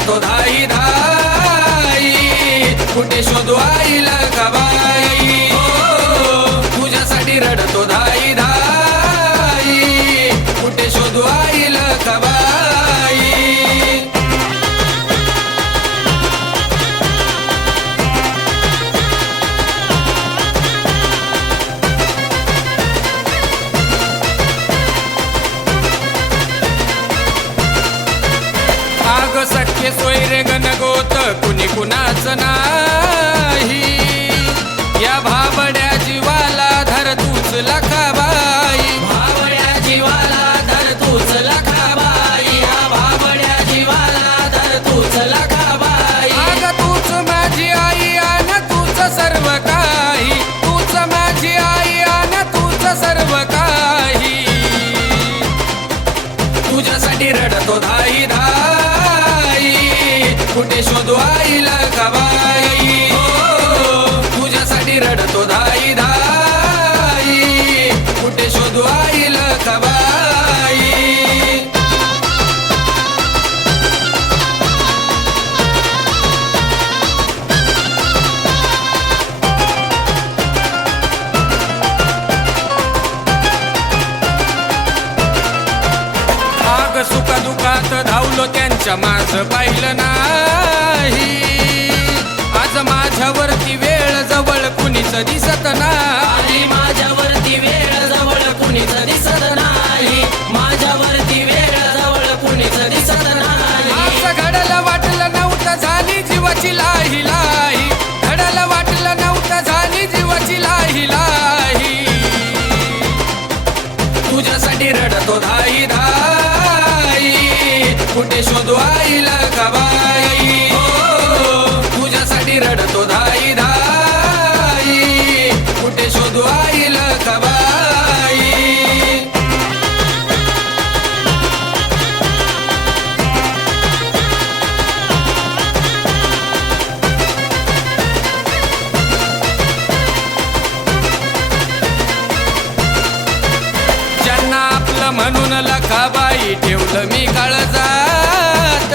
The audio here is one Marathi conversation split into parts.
रडतो धाई धाई, कुठे शोधू आईला गबाई. तुझ्यासाठी रडतो धाई धाई, कुठे शोधू आईला गबाई. आग सख्य सोयरे गणगोत कुणी कुणाच नाही, या भाबड्या जीवाला धर तूच लखाबाई. भाबड्या जीवाला धर तूच लखाबाई, या भाबड्या जीवाला धर तूच लखाबाई. आग तूच माझी आई आन तूच सर्व काही, तूच माझी आई आन तूच सर्व काही. तुझ्यासाठी रडतो धाई धाई, कुठे शोधू आईला गबाई. तुझ्यासाठी रडतो धाई धाई, कुठे शोधू आईला गबाई. आग सुख दुखात धावलो त्यांच्या माझ पाहिलं नाही, आज माझ्यावरती वेळ जवळ कुणीच दिसत नाही. माझ्यावरती वेळ जवळ कुणीच दिसत नाही, माझ्यावरती वेळ जवळ कुणीच दिसत नाही. असं घडलं वाटलं नव्हतं झाली जीवाची लाही लाही, घडलं वाटलं नव्हतं झाली जीवाची लाही लाही. तुझ्यासाठी रडतो धाई धाई, कुठे शोधू आईला गबाई. तुझ्यासाठी रडतो धाई धाई, कुठे शोधू आईला गबाई. ज्यांना आपलं म्हणून लखाबाई ठेवलं मी काळजात,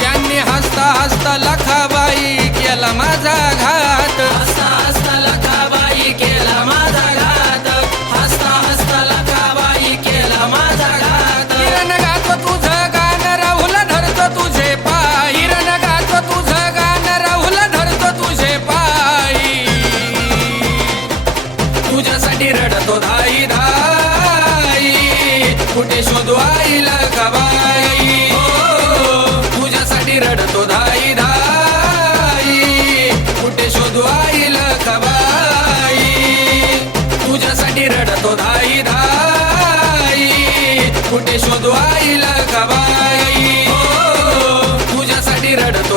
त्यांनी हसता हसता लखाबाई केला माझा घात. हसता हसता लखाबाई केला माझा घात, हसता हसता लखाबाई केला माझा घात. किरण गातो तुझं गाणं राहुल धरतो तुझे पाय, किरण गातो तुझं गाणं राहुल धरतो तुझे पाय. तुझ्यासाठी रडतो धाई धाई, कुठे शोधू आईला गबाई. तुझ्यासाठी रडतो धाई धाई, कुठे शोधू आईला गबाई. तुझ्यासाठी रडतो धाई धाई, कुठे शोधू आईला गबाई. तुझ्यासाठी रडतो